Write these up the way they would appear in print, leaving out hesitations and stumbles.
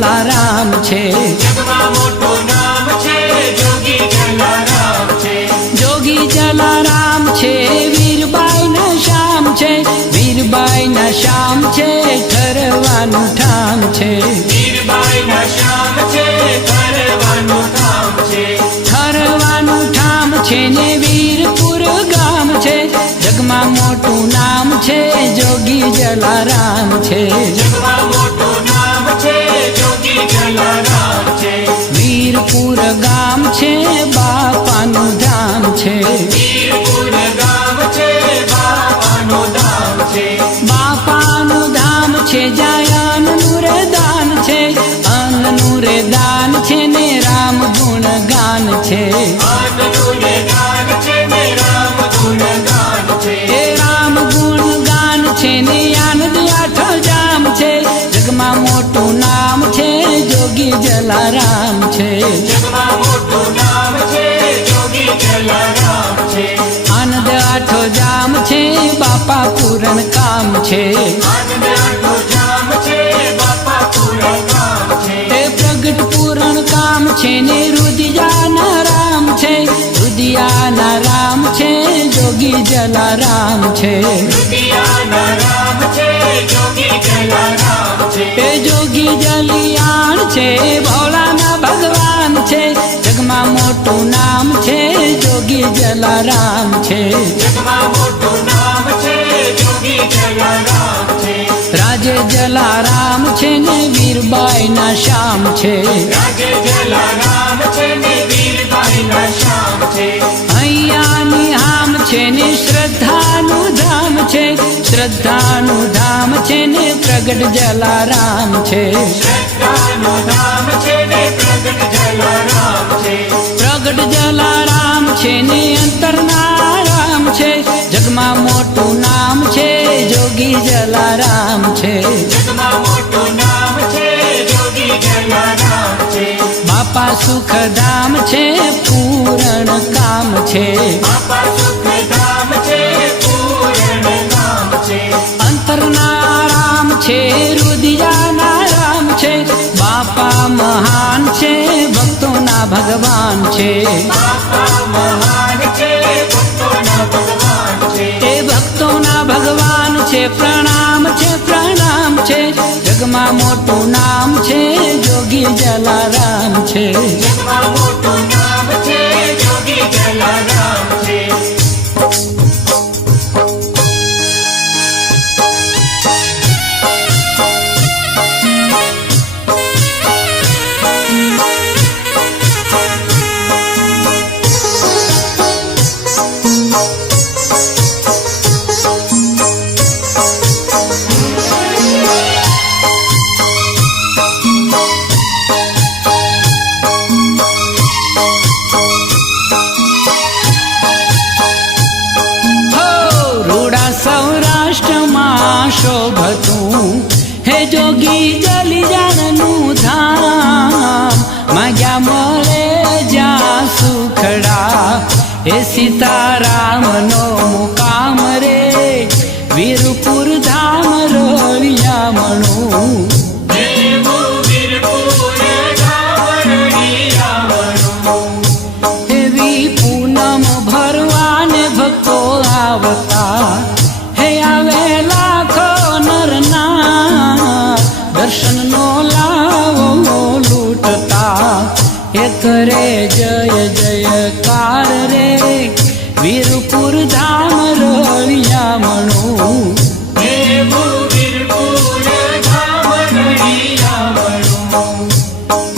જલારામ છે. જગમાં મોટું નામ છે જોગી જલારામ છે. જોગી જલારામ છે વીરબાઈના શ્યામ છે. વીરબાઈના શ્યામ છે ઠરવાનું ઠામ છે. વીરબાઈના શ્યામ છે ઠરવાનું ઠામ છે. ઠરવાનું ઠામ છે ને વીરપુર ગામ છે. જગમાં મોટું નામ છે જોગી જલારામ છે. જગમાં મોટું નામ છે જોગી જલારામ છે. વીરપુર ગામ છે બાપાનું ધામ છે. વીરપુર ગામ છે બાપાનું ધામ છે. બાપાનું ધામ છે જ્યાં અન્નનું રે દાન છે. અન્નનું રે દાન છે ને રામ ગુણ ગાન છે. અન્નનું ગાન છે ને રામ ગુણ ગાન છે. એ રામ ગુણ ગાન છે ને આનંદ આઠો જામ છે. જગમાં મોટું નામ છે જોગી જલારામ છે. જગમાં મોટું નામ છે જોગી જલારામ છે. આનંદ આઠો જામ છે બાપા પૂરણ કામ છે. આનંદ આઠો જામ છે બાપા પૂરણ કામ છે. એ પ્રગટ પૂરણ કામ છે ને રુદિયાના રામ છે. રુદિયાના રામ છે જોગી જલારામ છે. રુદિયાના રામ છે જોગી જલારામ છે. એ જોગી જલિયાણ છે ભોળાના ભગવાન છે. જગમાં મોટું નામ છે જોગી જલારામ છે. જગમાં મોટું નામ છે જોગી જલારામ છે. રાજે જલારામ છે ને વીરબાઈના શ્યામ છે. રાજે જલારામ છે ને વીરબાઈના શ્યામ છે. અહીંયાની હામ છે ને શ્રદ્ધાનું ધામ છે. શ્રદ્ધાનું ધામ છે ને પ્રગટ જલારામ છે. શ્રદ્ધાનું ધામ છે ને પ્રગટ જલારામ છે. પ્રગટ જલારામ છે ને અંતરના રામ છે. જગમાં મોટું નામ છે જોગી જલારામ છે. જગમાં મોટું નામ છે જોગી જલારામ છે. બાપા સુખધામ છે પૂરણ કામ છે. બાપા સુખધામ છે પૂરણ નામ છે. અંતરના રામ છે રુદિયાના રામ છે. બાપા મહાન છે ભક્તોના ભગવાન છે. બાપા મહાન છે ભક્તોના ભગવાન છે. એ ભક્તોના ભગવાન છે પ્રણામ છે પ્રણામ છે. જગમાં મોટું નામ છે જોગી જલારામ છે. જગમાં મોટું નામ છે જોગી જલારામ છે. સૌરાષ્ટ્રમાં શોભતું હે જોગી જલિયાણનું ધામ. માગ્યા મળે જ્યાં સુખડા એ સીતારામનો મુકામ રે. વીરપુર ધામ રળિયામણું દેવું વીરપુર ધામ રળિયામણું. એવી પૂનમ ભરવાને ભક્તો આવતા હે આવે લાખો નરના. દર્શનનો લાવો લૂટતા એ કરે જય જયકાર રે. વીરપુર ધામ રળિયામણું દેવું વીરપુર ધામ રળિયામણું.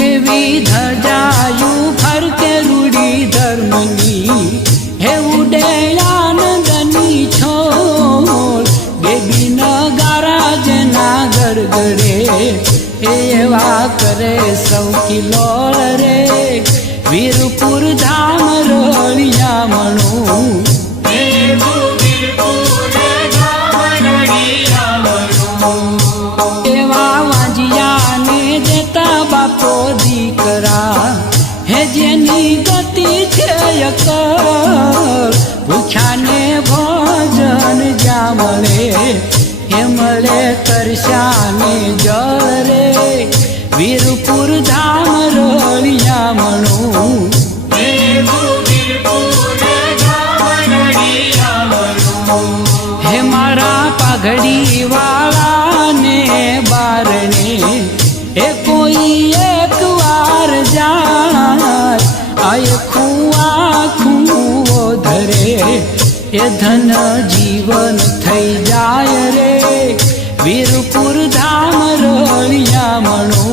એવી ધજાયું ફરકે રૂડી ધર્મની હે ઉડે આનંદની છોડ. બેબી નગારા જેના ગડગડે એવા કરે સૌ કિલોળ રે. વીરપુર ધામ રળિયામણું દેવું વીરપુર ધામ રળિયામણું. એવા વાંજિયાને દેતા બાપો દીકરા હે જેની ગતિ છે અકળ. ભૂખ્યાને ભોજન જ્યાં મળે એ મળે તરસ્યાને જળ રે. વીરપુર ધામ રળિયામણું હે મારા પાઘડી વાળાને બારણે એ કોઈ એક વાર જાય આખું ખૂવો ધરે એ ધન જીવન થઈ જાય રે વીરપુર ધામ રળિયામણું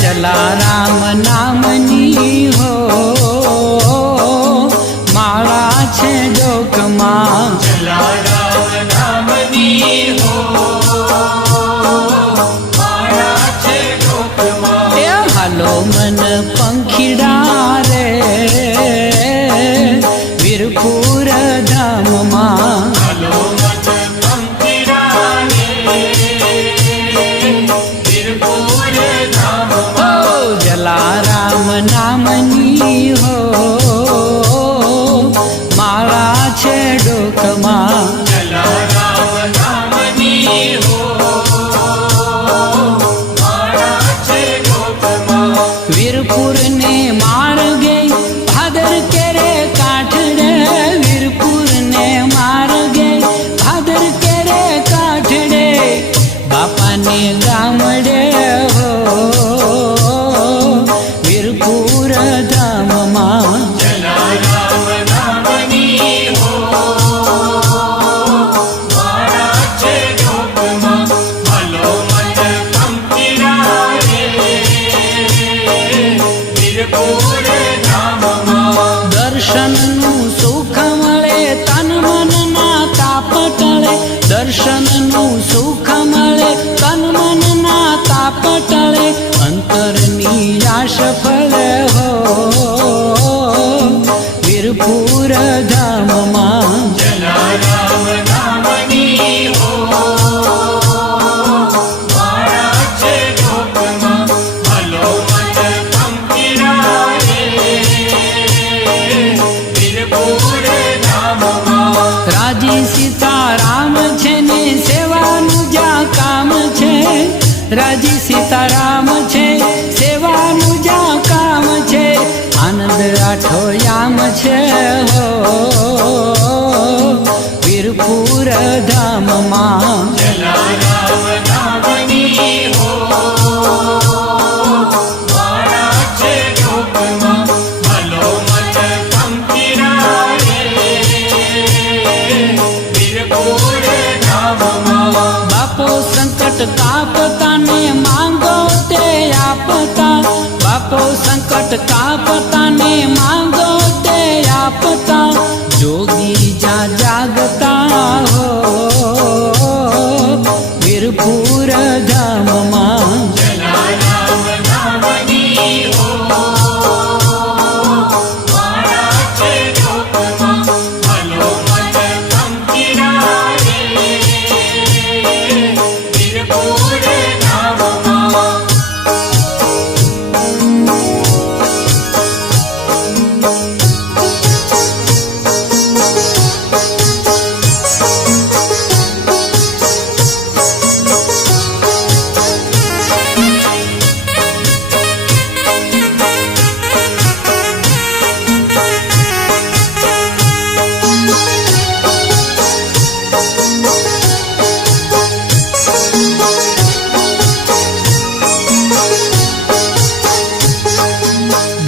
જલારામ નામની હો માળા છે ડોકમાં જલારામ નામની હો માળા છે ડોકમાં એ હાલો મન પંખીડા રે વીરપુર ધામમાં હાલો મન પંખીડા રે વીરપુર ધામમાં જલારામ નામની હો માળા છે ડોકમાં જલારામ નામની હો માળા છે ડોકમાં વીરપુર ને માર્ગે ભાદર કેરે કાઠડે વીરપુર ને માર્ગે ભાદર કેરે કાઠડે બાપાને ગામડે હો વીરપુર ધામમાં જલારામ નામની હો માળા છે ડોકમાં હાલો મન પંખીડા રે વીરપુર ધામમાં દર્શનનું સુખ મળે તન મનના તાપ ટળે દર્શનનું સુખ મળે તન મનના તાપ ટળે અંતરની આશ ફળે હો વીરપુર ધામમાં જલારામ નામની હો માળા છે ડોકમાં હાલો મન પંખીડા રે વીરપુર ધામમાં રાજી સીતારામ છે ને સેવાનું જ્યાં કામ છે રાજી સીતારામ છે સેવાનું જ્યાં કામ છે આનંદ આઠો યામ છે હો વીરપુર ધામમાં જલારામ નામની હો માળા છે ડોકમાં હાલો મન પંખીડા રે વીરપુર ધામમાં બાપો સંકટ કાપતાને માંગો તે આપતા બાપો સંકટ કાપતાને માંગો તે આપતા જોગી જ્યાં જાગતા હો વીરપુર ધામમાં જલારામ નામની હો માળા છે ડોકમાં હાલો મન પંખીડા રે વીરપુર ધામમાં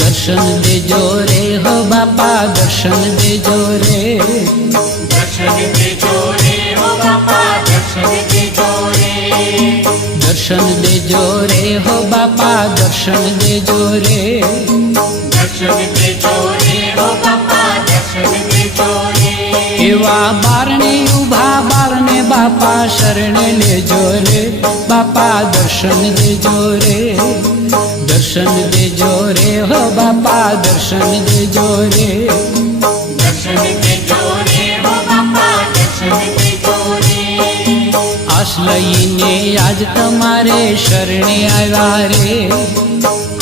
દર્શન દેજો રે હો બાપા દર્શન દેજો રે દર્શન દેજો રે હો બાપા દર્શન દેજો રે દર્શન દેજો રે હો બાપા દર્શન દેજો રે દર્શન દેજો રે હો બાપા દર્શન દેજો રે એવા બારણે ઉભા બારણે બાપા શરણે લેજો રે, બાપા દર્શન દેજો રે, દર્શન દેજો રે હો બાપા દર્શન દેજો રે, દર્શન દેજો રે હો બાપા દર્શન દેજો રે. આશ લઈને આજ તમારે શરણે આવ્યા રે,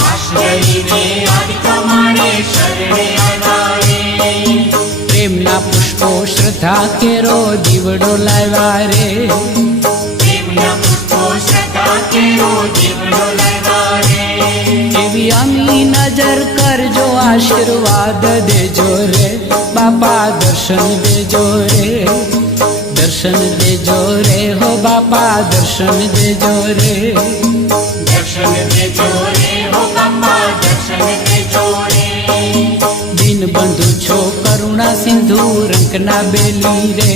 આશ્રયને આજ તમારે શરણે આવ્યા રે. પ્રેમના પુષ્પો શ્રદ્ધા કેરો દીવડો લાવ્યા રે, પ્રેમના પુષ્પો શ્રદ્ધા કેરો દીવડો લાવ્યા રે. એવી અમી નજર કરજો આશીર્વાદ દેજો રે, બાપા દર્શન દેજો રે, દર્શન દેજો રે હો બાપા દર્શન દેજો રે, દર્શન દેજો રે હો બાપા દર્શન દેજો રે. દીનબંધુ છો કરુણા સિંધુ રંકના બેલી રે,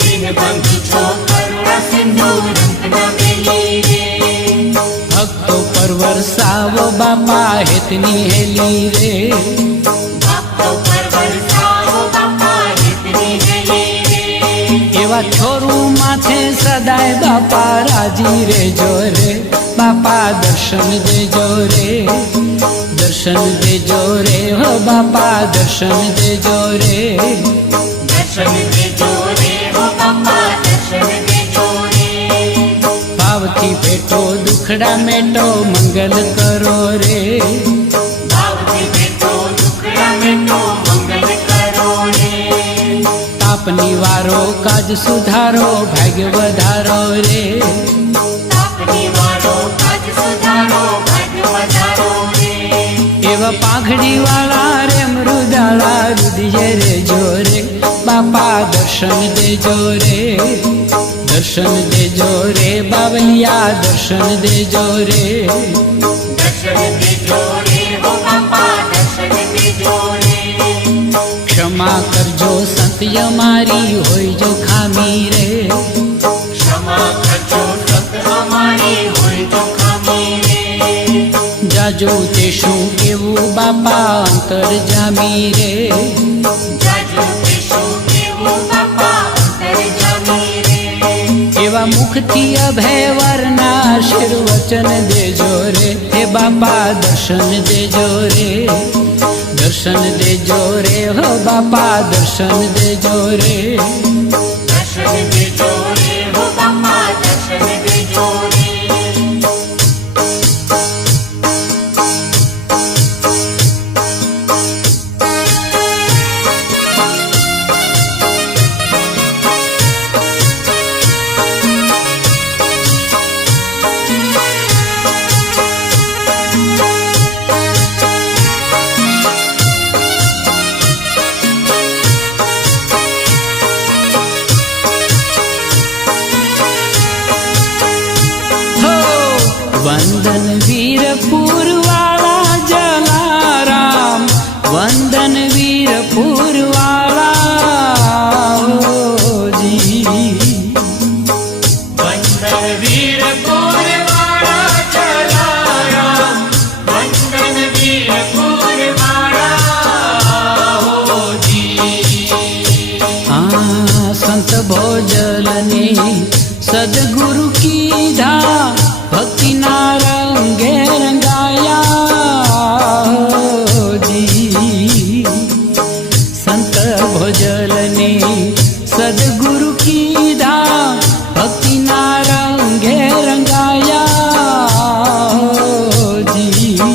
દીનબંધુ છો કરુણા સિંધુ રંકના બેલી રે. ભક્તો પર વરસાવો બાપા હેતની હેલી રે, ભક્તો પર વરસાવો બાપા હિતની હેલી રે. એવા છોરું માથે સદાય બાપા રાજી રેજો રે, બાપા દર્શન દેજો રે, દર્શન દેજો રે હો બાપા દર્શન દેજો રે, દર્શન દેજો રે હો બાપા દર્શન દેજો રે. ભાવથી પેટો દુખડા મેટો મંગલ કરો રે, ભાવથી બેઠો દુખડા મેટો મંગલ કરો રે. તાપની વારો કાજ સુધારો ભાગ્ય વધારો રે, તાપની વાળો કાજ સુધારો ભાગ્ય વધારો રે. એવા પાઘડી વાળા રે મૃદાળા રુધિયે રેજો રે, બાપા દર્શન દેજો રે, દર્શન દેજો રે બાવલિયા દર્શન દેજો રે, દર્શન દેજો રે હો બાપા દર્શન દેજો રે. ક્ષમા કરજો સંત અમારી હોય જો ખામી રે, ક્ષમા કરજો સત અમારી હોય તો ખામી રે. જાજો તે શું કેવું બાપા અંતર જામી રે, જાજો પેશું કેવું બાપા અંતર જામી રે. એવા મુખથી અભય વરના આશીર્વચન દેજો રે, હે બાપા દર્શન દેજો રે, દર્શન દેજો રે હો બાપા દર્શન દેજો રે, દર્શન દેજો રે હો બાપા દર્શન દેજો રે. હો વંદન વીરપુર વાળા જલારામ, વંદન વીરપુર વાળા જી, વંદન વીરપુર વાળા જલારામ, વંદન વીરપુર વાળા હોજી. આ સંત ભોજલની સદગુરુ કીધા ભક્તિના રંગે રંગાયા જી, સંત ભોજલની સદગુરુ કીધા ભક્તિના રંગે રંગાયા જી.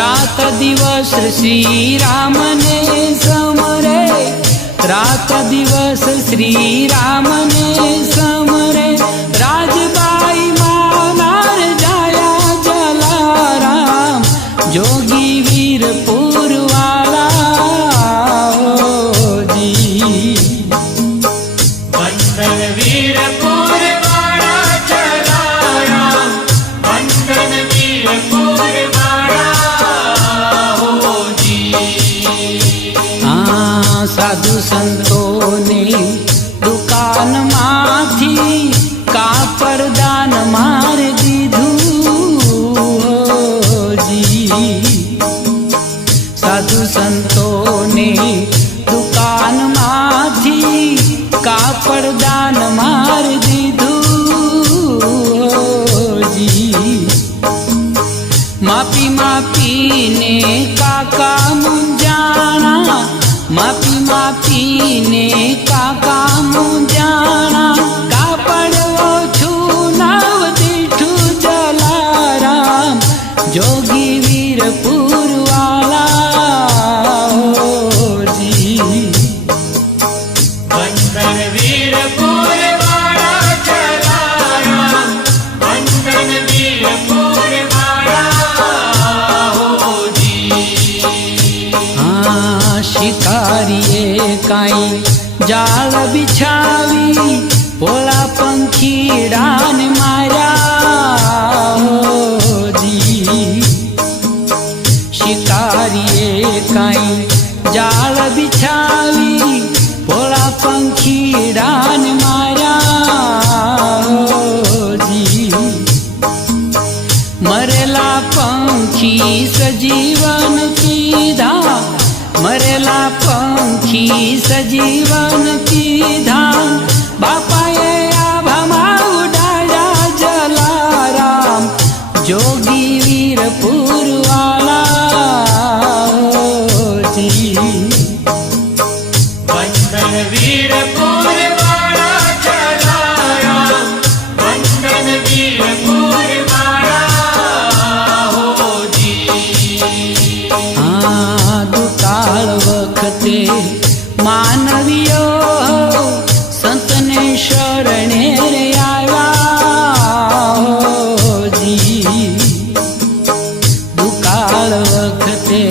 રાત દિવસ શ્રી રામને સમરે, રાત દિવસ શ્રી રામને સમરે, રાજબાઈ માનાર જાયા જલારામ, જોગી વીરપુર વાળા જી, વંદન વીરપુર વાળા જલારામ, વંદન વીરપુર વાળા હોજી. આ સાધુ સંતોની દુકાનમાંથી કાપર દાન માર દીધું જી, સાધુ સંતોની દુકાનમાંથી કાપડ માપી માપીને કાકા મુંજાણા, માપી માપીને કાકા મુંજાણા, કાપડ ઓછું નાવ દીઠું જલારામ, જોગી વીરપુર વાળા જી. વંદન વીરપુર વાળા જલારામ, વંદન વીરપુર વાળા હોજી. હા શિકારીએ કાંઈ જાળ બિછાવી, ભોળા પંખીડાને માર્યા હોજી. શિકારીએ કાંઈ જાળ બિછાવી, ભોળા પંખીડાને માર્યા હોજી. મરેલા પંખી સજીવન કીધા, મરેલા પંખી સજીવન કીધા, બાપાએ આભામાં ઉડાડ્યા જલારામ, જોગી વીરપુર વાળા જી. વંદન વીરપુર વાળા જલારામ, વંદન વીરપુર વાળા હોજી. આ દુકાળ વખતે માનવીઓ સંતને શરણે રે આવ્યા જી. દુકાળ વખતે